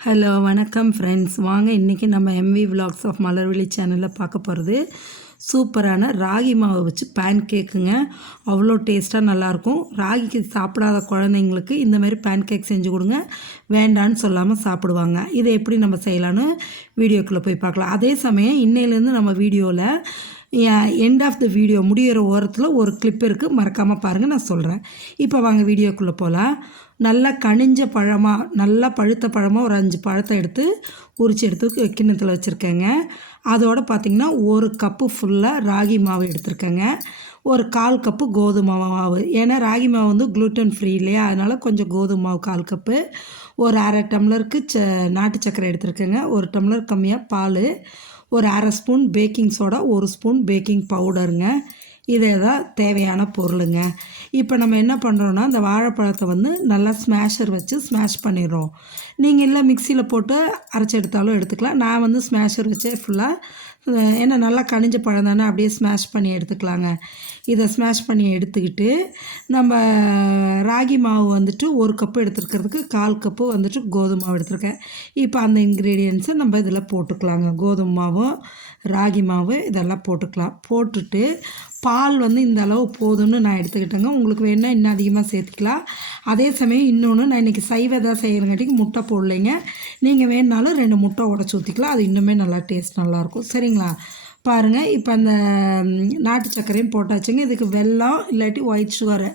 Hello வணக்கம் friends வாங்க இன்றைக்கி நம்ம எம்வி விலாக்ஸ் ஆஃப் மலர்விழி சேனலில் பார்க்க போகிறது சூப்பரான ராகி மாவை வச்சு பேன் கேக்குங்க அவ்வளோ டேஸ்ட்டாக நல்லாயிருக்கும். ராகிக்கு சாப்பிடாத குழந்தைங்களுக்கு இந்த மாதிரி பேன் கேக் செஞ்சு கொடுங்க. வேண்டான்னு சொல்லாமல் சாப்பிடுவாங்க. இதை எப்படி நம்ம செய்யலான்னு வீடியோக்குள்ளே போய் பார்க்கலாம். அதே சமயம் இன்னையிலேருந்து நம்ம வீடியோவில் எண்ட் ஆஃப் த வீடியோ முடிகிற ஓரத்தில் ஒரு கிளிப் இருக்குது மறக்காமல் பாருங்கள் நான் சொல்கிறேன் இப்போ வாங்க வீடியோக்குள்ளே போகலாம் நல்லா கனிஞ்ச பழமாக நல்லா பழுத்த பழமாக ஒரு அஞ்சு பழத்தை எடுத்து உரிச்சு எடுத்து கிண்ணத்தில் வச்சுருக்கேங்க. அதோடு பார்த்திங்கன்னா ஒரு கப்பு ஃபுல்லாக ராகி மாவு எடுத்துருக்கேங்க. ஒரு கால் கப்பு கோதுமை மாவு. ஏன்னா ராகி மாவு வந்து குளூட்டன் ஃப்ரீ இல்லையா? அதனால் கொஞ்சம் கோதுமை மாவு கால் கப்பு. ஒரு அரை டம்ளருக்கு ச நாட்டு சக்கரை எடுத்துருக்கேங்க. ஒரு டம்ளர் கம்மியாக பால். ஒரு அரை ஸ்பூன் பேக்கிங் சோடா ஒரு ஸ்பூன் பேக்கிங் பவுடருங்க. இதே தான் தேவையான பொருளுங்க. இப்போ நம்ம என்ன பண்ணுறோன்னா இந்த வாழைப்பழத்தை வந்து நல்லா ஸ்மேஷர் வச்சு ஸ்மேஷ் பண்ணிடுறோம். நீங்கள் இல்லை மிக்சியில் போட்டு அரைச்சி எடுத்தாலும் எடுத்துக்கலாம். நான் வந்து ஸ்மேஷர் வச்சே ஃபுல்லாக ஏன்னா நல்லா கனிஞ்ச பழம் தானே அப்படியே ஸ்மேஷ் பண்ணி எடுத்துக்கலாங்க. இதை ஸ்மேஷ் பண்ணி எடுத்துக்கிட்டு நம்ம ராகி மாவு வந்துட்டு ஒரு கப்பு எடுத்துருக்கிறதுக்கு கால் கப்பு வந்துட்டு கோதுமை மாவு எடுத்துருக்கேன். இப்போ அந்த இன்க்ரீடியன்ஸை நம்ம இதில் போட்டுக்கலாங்க. கோதுமை மாவும் ராகி மாவு இதெல்லாம் போட்டுக்கலாம். போட்டுட்டு பால் வந்து இந்த அளவு போதும்னு நான் எடுத்துக்கிட்டேங்க. உங்களுக்கு வேணால் இன்னும் அதிகமாக சேர்த்துக்கலாம். அதே சமயம் இன்னொன்று நான் இன்றைக்கி சைவ செய்கிறங்காட்டிக்கு முட்டை போடலைங்க. நீங்கள் வேணுனாலும் ரெண்டு முட்டை உடச்சி ஊற்றிக்கலாம் அது இன்னுமே நல்லா டேஸ்ட் நல்லாயிருக்கும். சரிங்களா? பாருங்கள் இப்போ அந்த நாட்டு சர்க்கரையும் போட்டாச்சுங்க. இதுக்கு வெல்லம் இல்லாட்டி ஒயிட் சுகரு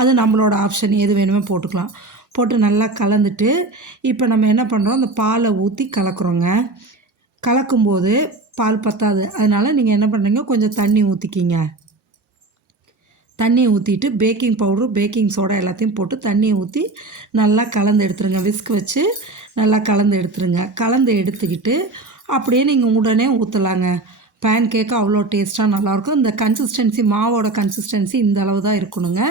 அது நம்மளோட ஆப்ஷன் எது வேணுமே போட்டுக்கலாம். போட்டு நல்லா கலந்துட்டு இப்போ நம்ம என்ன பண்ணுறோம் அந்த பாலை ஊற்றி கலக்குறோங்க. கலக்கும்போது பால் பத்தாது. அதனால் நீங்கள் என்ன பண்ணுறீங்க கொஞ்சம் தண்ணி ஊற்றிக்கிங்க தண்ணியை ஊற்றிட்டு பேக்கிங் பவுட்ரு பேக்கிங் சோடா எல்லாத்தையும் போட்டு தண்ணியை ஊற்றி நல்லா கலந்து எடுத்துருங்க. விஸ்க் வச்சு நல்லா கலந்து எடுத்துருங்க. கலந்து எடுத்துக்கிட்டு அப்படியே நீங்கள் உடனே ஊற்றலாங்க பேன் கேக்கு அவ்வளோ டேஸ்ட்டாக நல்லாயிருக்கும். இந்த கன்சிஸ்டன்சி மாவோட கன்சிஸ்டன்சி இந்த அளவு தான் இருக்கணுங்க.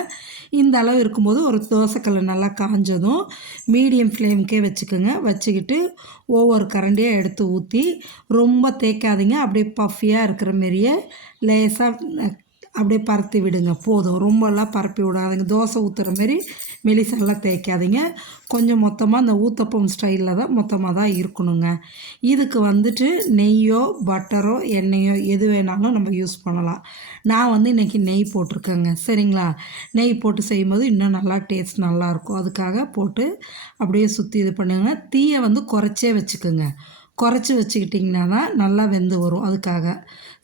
இந்த அளவு இருக்கும்போது ஒரு தோசைக்கல்லை நல்லா காஞ்சதும் மீடியம் ஃப்ளேம்க்கே வச்சுக்கோங்க. வச்சுக்கிட்டு ஒவ்வொரு கரண்டியாக எடுத்து ஊற்றி ரொம்ப தேய்க்காதீங்க. அப்படியே பஃபியாக இருக்கிற மாரியே லேசாக அப்படியே பரத்தி விடுங்க. போதும். ரொம்பலாம் பரப்பி விடாதீங்க. தோசை ஊற்றுற மாரி மெலிசெல்லாம் தேய்க்காதீங்க. கொஞ்சம் மொத்தமாக அந்த ஊத்தப்பம் ஸ்டைலில் தான் மொத்தமாக தான் இருக்கணுங்க. இதுக்கு வந்துட்டு நெய்யோ பட்டரோ எண்ணெயோ எது வேணாலும் நம்ம யூஸ் பண்ணலாம். நான் வந்து இன்றைக்கி நெய் போட்டிருக்கேங்க. சரிங்களா? நெய் போட்டு செய்யும்போது இன்னும் நல்லா டேஸ்ட் நல்லாயிருக்கும் அதுக்காக போட்டு அப்படியே சுற்றி இது பண்ணுங்க. தீயை வந்து குறைச்சே வச்சுக்கோங்க. குறைச்சி வச்சுக்கிட்டிங்கன்னா தான் நல்லா வெந்து வரும் அதுக்காக.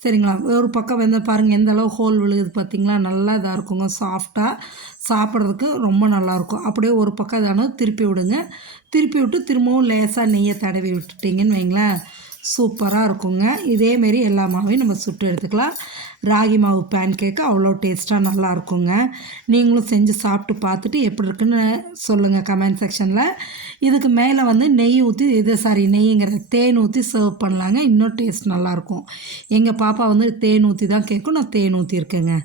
சரிங்களா? ஒரு பக்கம் வெந்த பாருங்கள் எந்த அளவு ஹோல் விழுகுது பார்த்திங்களா நல்லா இதாக இருக்குங்க சாஃப்டாக சாப்பிட்றதுக்கு ரொம்ப நல்லாயிருக்கும் அப்படியே ஒரு பக்கம் இதானோ திருப்பி விடுங்க. திருப்பி விட்டு திரும்பவும் லேசாக நெய்யை தடவி விட்டுட்டிங்கன்னு வைங்களேன். சூப்பராக இருக்குங்க. இதேமாரி எல்லா மாவையும் நம்ம சுட்டு எடுத்துக்கலாம். ராகி மாவு பேன் கேக்கு அவ்வளோ டேஸ்ட்டாக நல்லா இருக்குங்க. நீங்களும் செஞ்சு சாப்பிட்டு பார்த்துட்டு எப்படி இருக்குன்னு சொல்லுங்கள் கமெண்ட் செக்ஷனில் இதுக்கு மேலே வந்து நெய் ஊற்றி இது சாரி நெய்ங்கிற தேன் ஊற்றி சர்வ் பண்ணலாங்க. இன்னும் டேஸ்ட் நல்லாயிருக்கும் எங்கள் பாப்பா வந்து தேன் ஊற்றி தான் கேட்கும். நான் தேன் ஊற்றிருக்கேங்க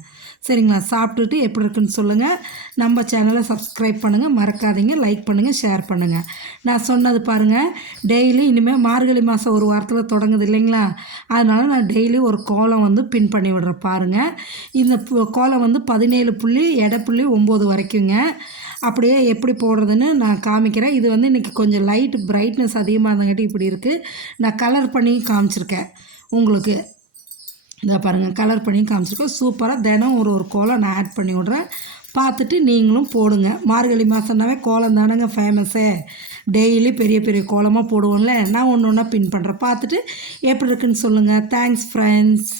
சரிங்களா? சாப்பிட்டுட்டு எப்படி இருக்குன்னு சொல்லுங்கள் நம்ம சேனலை சப்ஸ்கிரைப் பண்ணுங்கள் மறக்காதீங்க. லைக் பண்ணுங்கள் ஷேர் பண்ணுங்கள் நான் சொன்னது பாருங்கள் டெய்லி இனிமேல் மார்கழி மாதம் ஒரு வாரத்தில் தொடங்குது இல்லைங்களா? அதனால் நான் டெய்லி ஒரு கோலம் வந்து பின் பண்ணி விடுறேன் பாருங்கள் இந்த கோலம் வந்து பதினேழு புள்ளி எடை புள்ளி ஒம்பது வரைக்குங்க. அப்படியே எப்படி போடுறதுன்னு நான் காமிக்கிறேன். இது வந்து இன்றைக்கி கொஞ்சம் லைட் பிரைட்னஸ் அதிகமாக இருந்தங்காட்டி இப்படி இருக்குது நான் கலர் பண்ணி காமிச்சிருக்கேன். உங்களுக்கு இதை பாருங்கள் கலர் பண்ணியும் காமிச்சிருக்கோம். சூப்பராக தினம் ஒரு ஒரு கோலம் நான் ஆட் பண்ணி விட்றேன். பார்த்துட்டு நீங்களும் போடுங்க. மார்கழி மாதம்னாவே கோலம் தானேங்க ஃபேமஸே டெய்லி பெரிய பெரிய கோலமாக போடுவோம்ல. நான் ஒன்று ஒன்றா பின் பண்ணுறேன் பார்த்துட்டு எப்படி இருக்குன்னு சொல்லுங்கள் தேங்க்ஸ் ஃப்ரெண்ட்ஸ்